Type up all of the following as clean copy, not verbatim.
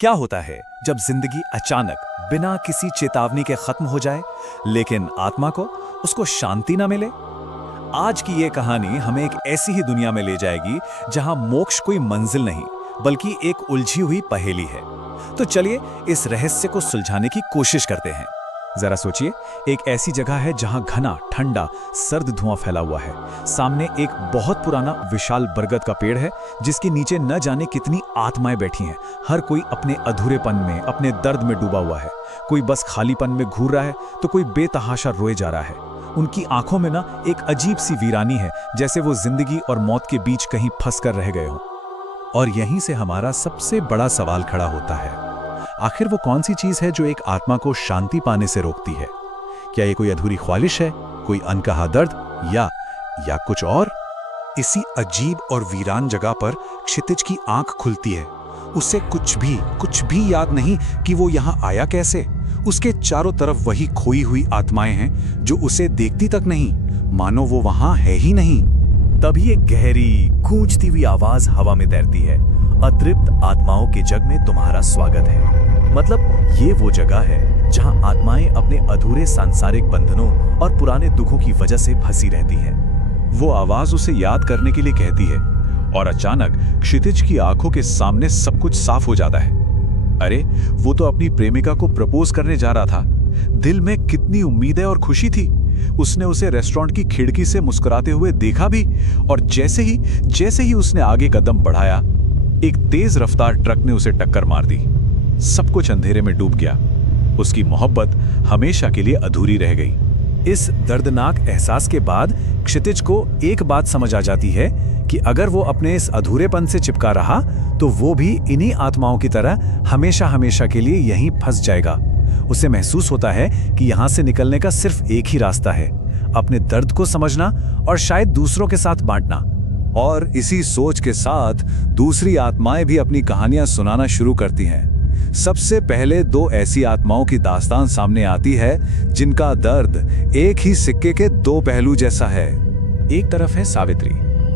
क्या होता है जब जिंदगी अचानक बिना किसी चेतावनी के खत्म हो जाए, लेकिन आत्मा को उसको शांति ना मिले? आज की ये कहानी हमें एक ऐसी ही दुनिया में ले जाएगी जहां मोक्ष कोई मंजिल नहीं, बल्कि एक उलझी हुई पहेली है। तो चलिए इस रहस्य को सुलझाने की कोशिश करते हैं। जरा सोचिए, एक ऐसी जगह है जहां घना ठंडा सर्द धुआं फैला हुआ है। सामने एक बहुत पुराना विशाल बरगद का पेड़ है जिसके नीचे न जाने कितनी आत्माएं बैठी हैं। हर कोई अपने अधूरेपन में, अपने दर्द में डूबा हुआ है। कोई बस खालीपन में घूर रहा है तो कोई बेतहाशा रोए जा रहा है। उनकी आंखों में ना एक अजीब सी वीरानी है, जैसे वो जिंदगी और मौत के बीच कहीं फंस कर रह गए हों। और यहीं से हमारा सबसे बड़ा सवाल खड़ा होता है, आखिर वो कौन सी चीज है जो एक आत्मा को शांति पाने से रोकती है? क्या ये कोई अधूरी ख्वाहिश है, कोई अनकहा दर्द, या कुछ और? इसी अजीब और वीरान जगह पर क्षितिज की आंख खुलती है। उसे कुछ भी याद नहीं कि वो यहाँ आया कैसे। उसके चारों तरफ वही खोई हुई आत्माएं हैं जो उसे देखती तक नहीं, मानो वो वहां है ही नहीं। तभी एक गहरी गूंजती हुई आवाज हवा में तैरती है, अतृप्त आत्माओं के जग में तुम्हारा स्वागत है। मतलब ये वो जगह है जहां आत्माएं अपने अधूरे सांसारिक बंधनों और पुराने दुखों की वजह से फंसी रहती हैं। वो आवाज उसे याद करने के लिए कहती है, और अचानक क्षितिज की आंखों के सामने सब कुछ साफ हो जाता है। अरे, वो तो अपनी प्रेमिका को प्रपोज करने जा रहा था। दिल में कितनी उम्मीदें और खुशी थी। उसने उसे रेस्टोरेंट की खिड़की से मुस्कुराते हुए देखा भी, और जैसे ही उसने आगे कदम बढ़ाया, एक तेज रफ्तार ट्रक ने उसे टक्कर मार दी। सब कुछ अंधेरे में डूब गया। उसकी मोहब्बत हमेशा के लिए अधूरी रह गई। इस दर्दनाक एहसास के बाद क्षितिज को एक बात समझ आ जाती है कि अगर वो अपने इस अधूरेपन से चिपका रहा तो वो भी इन्हीं आत्माओं की तरह हमेशा के लिए यहीं फंस जाएगा। उसे महसूस होता है कि यहाँ से निकलने का सिर्फ एक ही रास्ता है, अपने दर्द को समझना और शायद दूसरों के साथ बांटना। और इसी सोच के साथ दूसरी आत्माएं भी अपनी कहानियां सुनाना शुरू करती हैं। सबसे पहले दो ऐसी आत्माओं की दास्तान सामने आती है जिनका दर्द एक ही सिक्के के दो पहलू जैसा है। एक तरफ है सावित्री,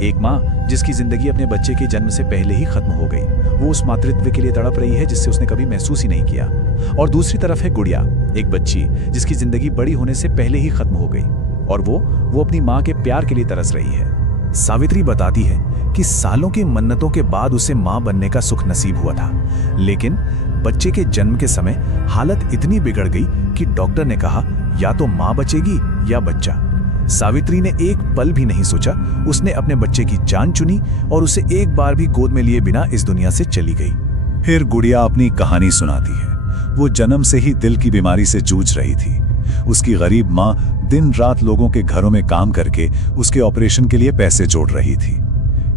एक माँ जिसकी जिंदगी अपने बच्चे के जन्म से पहले ही खत्म हो गई। वो उस मातृत्व के लिए तड़प रही है जिससे उसने कभी महसूस ही नहीं किया। और दूसरी तरफ है गुड़िया, एक बच्ची जिसकी जिंदगी बड़ी होने से पहले ही खत्म हो गई, और वो अपनी माँ के प्यार के लिए तरस रही है। सावित्री बताती है कि सालों की मन्नतों के बाद उसे माँ बनने का सुख नसीब हुआ था, लेकिन बच्चे के जन्म के समय हालत इतनी बिगड़ गई कि डॉक्टर ने कहा या तो माँ बचेगी या बच्चा। सावित्री ने एक पल भी नहीं सोचा। उसने अपने बच्चे की जान चुनी और उसे एक बार भी गोद में लिए बिना इस दुनिया से चली गई। फिर गुड़िया अपनी कहानी सुनाती है। वो जन्म से ही दिल की बीमारी से जूझ रही थी। उसकी गरीब माँ दिन रात लोगों के घरों में काम करके उसके ऑपरेशन के लिए पैसे जोड़ रही थी।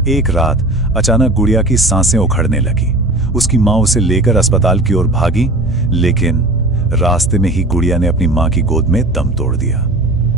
एक रात अचानक गुड़िया की सांसें उखड़ने लगी। उसकी माँ उसे लेकर अस्पताल की ओर भागी, लेकिन रास्ते में ही गुड़िया ने अपनी माँ की गोद में दम तोड़ दिया।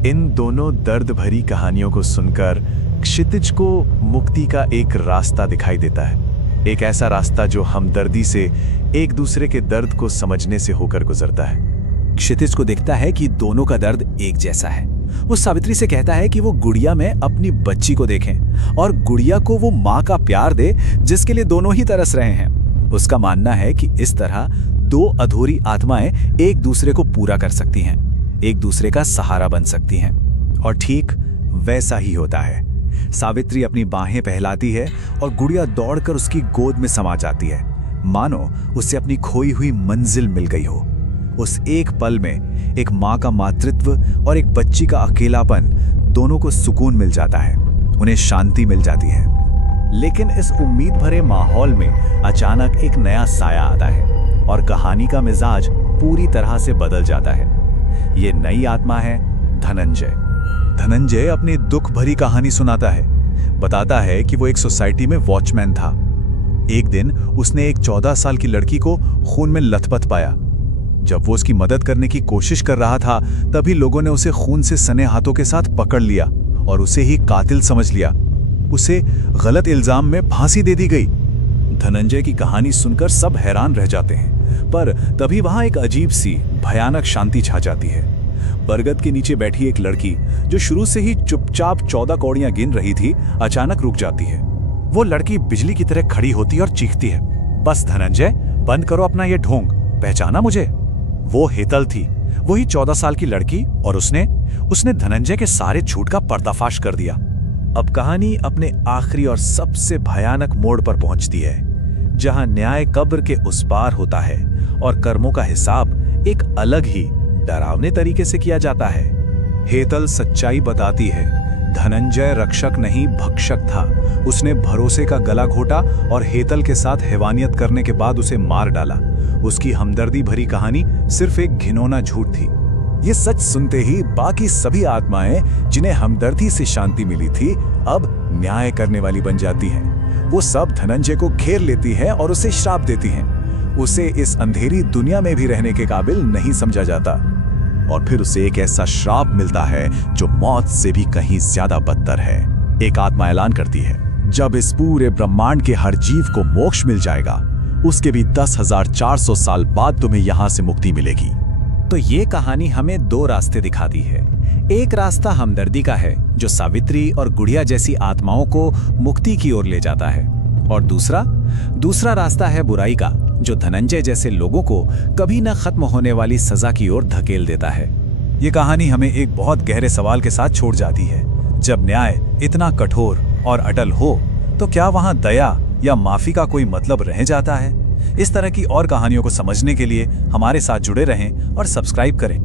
इन दोनों दर्द भरी कहानियों को सुनकर क्षितिज को मुक्ति का एक रास्ता दिखाई देता है। एक ऐसा रास्ता जो हमदर्दी से एक दूसरे के दर्द को समझने से होकर गुजरता है। क्षितिज को दिखता है कि दोनों का दर्द एक जैसा है। वो सावित्री से कहता है कि वो गुड़िया में अपनी बच्ची को देखें और गुड़िया को वो माँ का प्यार दे जिसके लिए दोनों ही तरस रहे हैं। उसका मानना है कि इस तरह दो अधूरी आत्माएं एक दूसरे को पूरा कर सकती हैं, एक दूसरे का सहारा बन सकती हैं। और ठीक वैसा ही होता है। सावित्री अपनी बाहें फैलाती है और गुड़िया दौड़कर उसकी गोद में समा जाती है, मानो उसे अपनी खोई हुई मंजिल मिल गई हो। उस एक पल में एक माँ का मातृत्व और एक बच्ची का अकेलापन, दोनों को सुकून मिल जाता है, उन्हें शांति मिल जाती है। लेकिन इस उम्मीद भरे माहौल में अचानक एक नया साया आता है और कहानी का मिजाज पूरी तरह से बदल जाता है। ये नई आत्मा है धनंजय। धनंजय अपनी दुख भरी कहानी सुनाता है। बताता है कि वो एक सोसाइटी में वॉचमैन था। एक दिन उसने एक 14 साल की लड़की को खून में लथपथ पाया। जब वो उसकी मदद करने की कोशिश कर रहा था, तभी लोगों ने उसे खून से सने हाथों के साथ पकड़ लिया और उसे ही कातिल समझ लिया। उसे गलत इल्जाम में फांसी दे दी गई। धनंजय की कहानी सुनकर सब हैरान रह जाते हैं, पर तभी वहां एक अजीब सी भयानक शांति छा जाती है। बरगद के नीचे बैठी एक लड़की जो शुरू से ही चुपचाप 14 कौड़ियां गिन रही थी, अचानक रुक जाती है। वो लड़की बिजली की तरह खड़ी होती और चीखती है, बस धनंजय, बंद करो अपना ये ढोंग, पहचाना मुझे? वो हेतल थी, वही 14 साल की लड़की, और उसने धनंजय के सारे झूठ का पर्दाफाश कर दिया। अब कहानी अपने आखिरी और सबसे भयानक मोड़ पर पहुंचती है, जहां न्याय कब्र के उस पार होता है और कर्मों का हिसाब एक अलग ही डरावने तरीके से किया जाता है। हेतल सच्चाई बताती है, धनंजय रक्षक नहीं भक्षक था। उसने भरोसे का गला घोटा और हेतल के साथ हैवानियत करने के बाद उसे मार डाला। उसकी हमदर्दी भरी कहानी सिर्फ एक घिनौना झूठ थी। ये सच सुनते ही बाकी सभी आत्माएं जिन्हें हमदर्दी से शांति मिली थी, अब न्याय करने वाली बन जाती हैं। वो सब धनंजय को घेर लेती हैं और उसे श्राप देती हैं। उसे इस अंधेरी दुनिया में भी रहने के काबिल नहीं समझा जाता, और फिर उसे एक ऐसा श्राप मिलता है जो मौत से भी कहीं ज्यादा बदतर है। एक आत्मा ऐलान करती है, जब इस पूरे ब्रह्मांड के हर जीव को मोक्ष मिल जाएगा, उसके भी 10,400 साल बाद तुम्हें यहां से मुक्ति मिलेगी। तो ये कहानी हमें दो रास्ते दिखाती है। एक रास्ता हमदर्दी का है, जो सावित्री और गुड़िया जैसी आत्माओं को मुक्ति की ओर ले जाता है, और दूसरा रास्ता है बुराई का, जो धनंजय जैसे लोगों को कभी न खत्म होने वाली सजा की ओर धकेल देता है। ये कहानी हमें एक बहुत गहरे सवाल के साथ छोड़ जाती है। जब न्याय इतना कठोर और अटल हो, तो क्या वहां दया या माफी का कोई मतलब रह जाता है? इस तरह की और कहानियों को समझने के लिए हमारे साथ जुड़े रहें और सब्सक्राइब करें।